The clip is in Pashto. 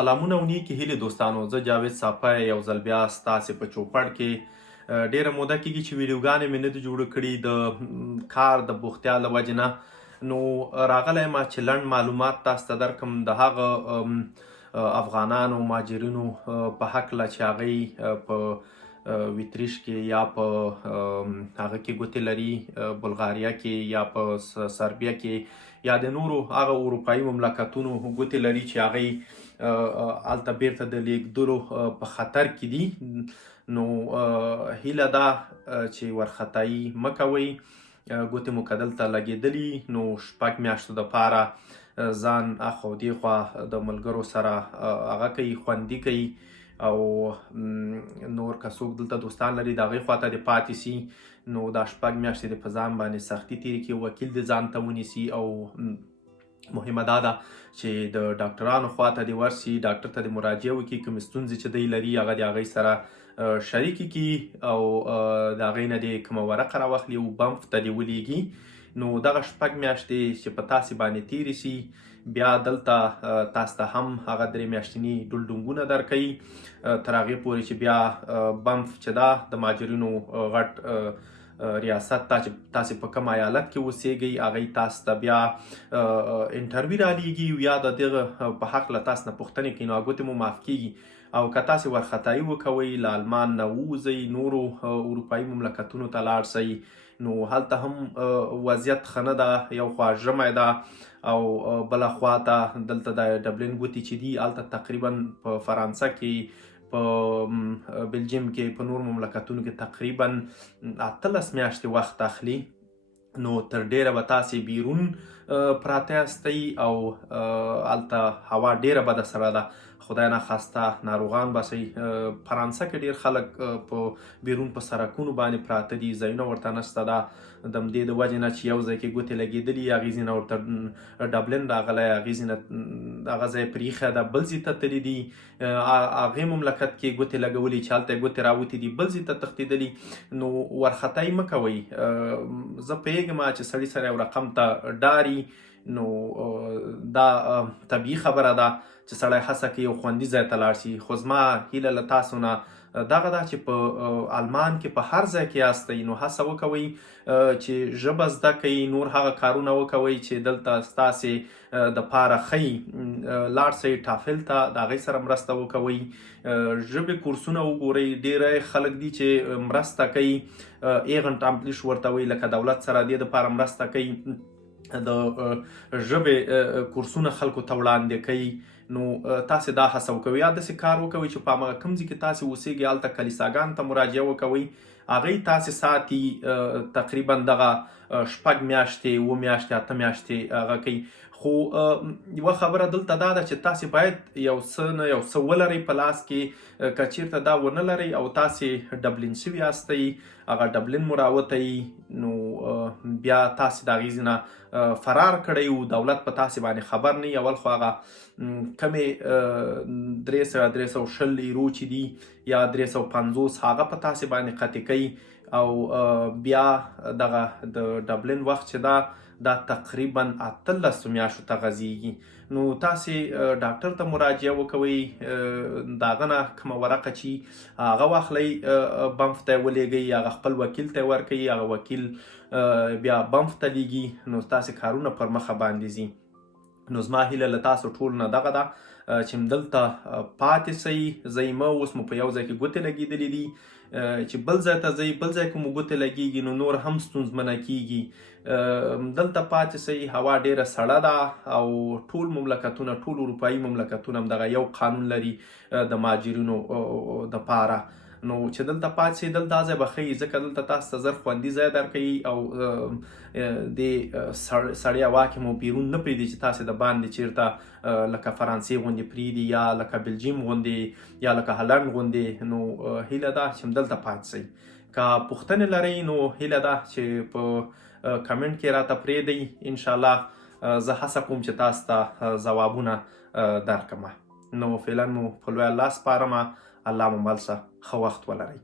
سلامونه او نیکې هیلې دوستانو، زه جاوید صافی یو ځل بیا ستاسې په چوپړ کې ډیره موده کېږي چې ویډیوګانې مې نه دي جوړې کړي د کار د بوختیا له وجې نه. نو راغلی یم چې لنډ معلومات تاسو ته درکړم د هغه افغانانو مهاجرینو په هکله چې هغوی په ویتریش کې یا په هغه کې ګوتې لري، بلغاریا کې یا په سربیا کې یا د نورو هغه اروپایي مملکتونو ګوتې لري چې هغوی هلته بیرته د لیږدولو په خطر کې دي. نو هیله ده چې وارخطایي مه کوئ. ګوتې مو که دلته لګېدلي نو 6 میاشتو دپاره ځان اخوا او دېخوا د ملګرو سره هغه کوي، خوندي کوي، او نور که څوک دلته دوستان لري د هغوی خواته دې پاتې سي نو دا 6 میاشتې دې په ځان باندې سختي تېرې کړي، وکیل دې ځان ته ونیسي، او مهمه دا ده چې د ډاکټرانو خواته دې ورسي، ډاکټر ته دې مراجعه وکړي، کومې ستونزې چې دی لري هغه د هغوی سره شریکې کړي او د هغوی نه دې کومه ورقه راواخلي او بمف ته دې ولېږي. نو دغه 6 میاشتې چې په تاسې باندې تېرې سي، بیا دلته تاسو ته هم هغه 3 میاشتني ډلډونګونه درکوي تر هغې پورې چې بیا بمف چې ده د مهاجرینو غټ ریاست ته چې تاسې په کوم ایالت کې اوسیږئ هغوی تاسو ته بیا انټرویو رالیږي یا د دغه په هکله تاسو نه پوښتنې کوي، نو ګوتې مو معاف کیږي. او که تاسې وارخطایي وکوئ، له آلمان نه ووځئ، نورو اروپایي مملکتونو ته لاړ شئ، نو هلته هم وضعیت ښه نه ده، یو خوا ژمی ده او بله خوا ته دلته د ډبلین ګوتې چې دي هلته تقریبا په فرانسه کې، په بلجیم کې، په نور مملکتونو کې تقریبا 18 میاشتې وخت اخلي. نو تر ډیره به تاسې بیرون پراته یاستئ او هلته هوا ډیره بده سره ده، خدای ناخواسته ناروغان به شئ. فرانسه کې ډیر خلک په بیرون په سرکونو باندې پراته دي، ځایونه ورته نشته. ده د همدې د وجې نه چې یو ځای کې ګوتې لګېدلي، هغې ځای نه ورته ډبلن راغلی، هغې ځای نه هغه ځای پرېښی ده، بل ځای ته تللي دي، هغې مملکت کې ګوتې لګولي چې هلته یې ګوتې راوتې دي، بل ځای ته تښتېدلي. نو وارخطایي مه کوئ. زه پوهېږم چې سړي سره یو رقم ته ډاري، نو دا طبیعي خبره ده چې سړی هڅه کوي یو خوندي ځای ته لاړ شي. خو زما هیله له تاسو نه دغه ده چې په آلمان کې په هر ځای کې یاستئ نو هڅه وکوئ چې ژبه زده کړئ، نور هغه کارونه وکوئ چې دلته ستاسې دپاره ښیي. لاړ شئ ټافل ته، د هغوی سره مرسته وکوئ، ژبې کورسونه وګورئ. ډېری خلک دي چې مرسته کوي، ایغنټ امپلیش ورته وایي، لکه دولت سره دې دپاره مرسته کوي، د ژبې کورسونه خلکو ته وړاندې کوي. نو تاسې دا هڅه وکوئ، یا داسې کار وکوئ چې په هماغه کوم ځای کې تاسې اوسیږئ هلته کلیساګانو ته مراجعه وکوئ، هغوی تاسې ساتي تقریبا دغه 6 میاشتې، 7 میاشتې، 8 میاشتې هغه کوي. خو یوه خبره دلته دا ده چې تاسې باید یو څه نه یو څه ولرئ په لاس کې. که چیرته دا ونه لرئ او تاسې ډبلین شوي یاستئ، هغه ډبلین مو راوتی، نو بیا تاسې د هغې ځای نه فرار کړی و، دولت په تاسې باندې خبر نه وي. اول خو هغه کمې 300 یورو چې دي یا 350 هغه په تاسې باندې قطع کوي، او بیا دغه د ډبلین وخت چې دا تقریبا 18 میاشتو ته غځېږي. نو تاسې ډاکټر ته مراجعه وکوئ، د هغه نه کومه ورقه چې هغه واخلئ، بمف ته یې ولېږئ، هغه خپل وکیل ته یې ورکوي، هغه وکیل بیا بمف ته لیږي، نو ستاسې کارونه پر مخه باندې ځي. نو زما هیله له تاسو ټولو نه دغه ده چې دلته پاتې سئ، ځئ مه. اوس مو په یو ځای کې ګوتې لګېدلې دي، چې بل ځای ته ځئ، بل ځای کې مو ګوتې لګېږي نو نور هم ستونزمنه کېږي. دلته پاتې سئ، هوا ډیره سړه ده او ټول مملکتونه، ټول اروپایي مملکتونه هم دغه یو قانون لري د مهاجرینو دپاره. نو چې دلته پاتې سئ، دلته دا ځای به ښه وي، ځکه دلته تاسو ته زر خوندي ځای درکوي او د سړې هوا کې مو بیرون نه پرېږدي چې تاسې د باندې چېرته لکه فرانسې غوندې پرېږدي یا لکه بلجیم غوندې یا لکه هالنډ غوندې. نو هیله ده چې دلته پاتې سئ. که پوښتنې لرئ نو هیله ده چې په کمنټ کې راته پرېږدئ، انشاءالله زه هڅه کوم چې تاسو ته ځوابونه درکړم. نو فعلا مو په لوی الله سپارمه. الله مو مل شه، ښه وخت ولرئ.